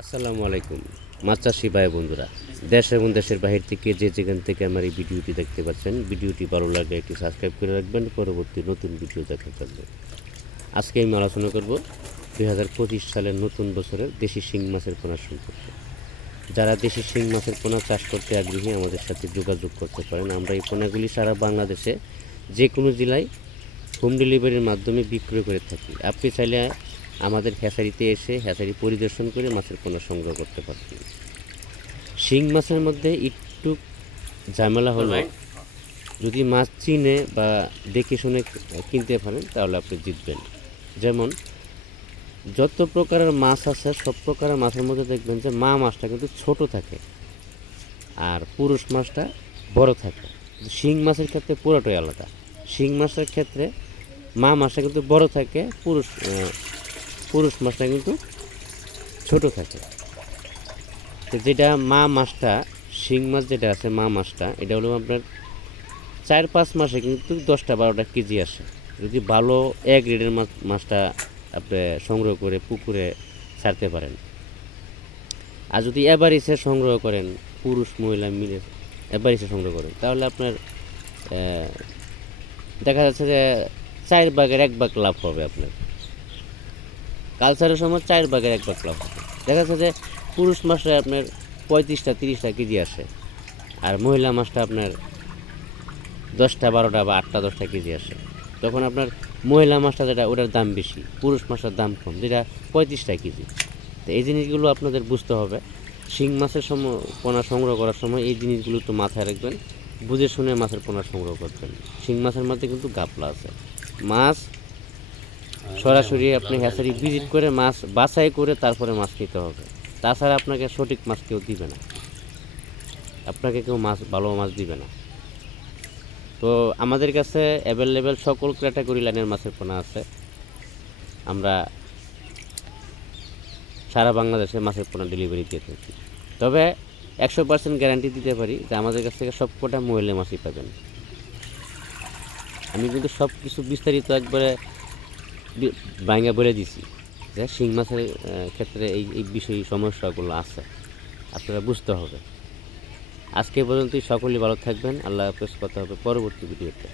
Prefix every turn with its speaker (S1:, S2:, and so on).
S1: আসসালামু আলাইকুম। মাছ চাষি ভাই বন্ধুরা, দেশ এবং দেশের বাহির থেকে যে যেখান থেকে আমার এই ভিডিওটি দেখতে পাচ্ছেন, ভিডিওটি ভালো লাগলে একটি সাবস্ক্রাইব করে রাখবেন। পরবর্তী নতুন ভিডিও দেখার জন্য আজকে আমি আলোচনা করব দুই হাজার পঁচিশ সালের নতুন বছরের দেশি শিং মাছের পোনা সম্পর্কে। যারা দেশি শিং মাছের পোনা চাষ করতে আগ্রহী, আমাদের সাথে যোগাযোগ করতে পারেন। আমরা এই পোনাগুলি সারা বাংলাদেশে যে কোনো জেলায় হোম ডেলিভারির মাধ্যমে বিক্রয় করে থাকি। আপনি চাইলে আমাদের হ্যাচারিতে এসে হ্যাচারি পরিদর্শন করে মাছের পোনা সংগ্রহ করতে পারবেন শিং মাছের মধ্যে একটু ঝামেলা হলো। যদি মাছ চিনে বা দেখে শুনে কিনতে পারেন তাহলে আপনি জিতবেন। যেমন যত প্রকারের মাছ আছে সব প্রকারের মাছের মধ্যে দেখবেন যে মা মাছটা কিন্তু ছোট থাকে আর পুরুষ মাছটা বড় থাকে। শিং মাছের ক্ষেত্রে পুরোটাই আলাদা। শিং মাছের ক্ষেত্রে মা মাছটা কিন্তু বড় থাকে পুরুষ পুরুষ মাছটা কিন্তু ছোট থাকে। তো যেটা মা মাছটা, শিং মাছ যেটা আছে মা মাছটা, এটা হলো আপনার চার পাঁচ মাসে কিন্তু দশটা বারোটা কেজি আসে। যদি ভালো এক গ্রেডের মাছ, মাছটা আপনি সংগ্রহ করে পুকুরে ছাড়তে পারেন। আর যদি এভারেজে সংগ্রহ করেন, পুরুষ, মহিলা মিলে এভারেজে সংগ্রহ করেন, তাহলে আপনার দেখা যাচ্ছে যে চার ভাগের এক ভাগ লাভ হবে আপনার। কালচারের সময় চার ভাগের এক হবে দেখা যাচ্ছে যে পুরুষ মাসে আপনার পঁয়ত্রিশটা, তিরিশটা কেজি আসে আর মহিলা মাছটা আপনার দশটা, বারোটা বা আটটা, দশটা কেজি আসে। তখন আপনার মহিলা মাছটা যেটা, ওটার দাম বেশি, পুরুষ মাছটার দাম কম, যেটা পঁয়ত্রিশটা কেজি। তো এই জিনিসগুলো আপনাদের বুঝতে হবে। শিং মাছের সময় পোনা সংগ্রহ করার সময় এই জিনিসগুলো তো মাথায় রাখবেন, বুঝে শুনে মাছের পোনা সংগ্রহ করবেন। শিং মাছের মধ্যে কিন্তু গাপলা আছে। মাছ সরাসরি আপনি হ্যাচারি ভিজিট করে মাছ বাছাই করে তারপরে মাছ নিতে হবে। তাছাড়া আপনাকে সঠিক মাছ কেউ দিবে না। আপনাকে কেউ মাছ, ভালো মাছ দিবে না। তো আমাদের কাছে অ্যাভেলেবেল সকল ক্যাটাগরি লাইনের মাছের পোনা আছে। আমরা সারা বাংলাদেশে মাছের পোনা ডেলিভারি দিয়ে থাকি। তবে একশো পার্সেন্ট গ্যারান্টি দিতে পারি যে আমাদের কাছ থেকে সব কটা মহিলা মাছই পাবেন। আমি কিন্তু সব কিছু বিস্তারিত একবারে বি- ভাঙা বলে দিছি। যে শিং মাছের ক্ষেত্রে এই এই বিষয় সমস্যাগুলো আছে। আপনারা বুঝতে হবে। আজকে পর্যন্তই সকলেই ভালো থাকবেন। আল্লাহ হাফেজ। কথা হবে পরবর্তী ভিডিওতে।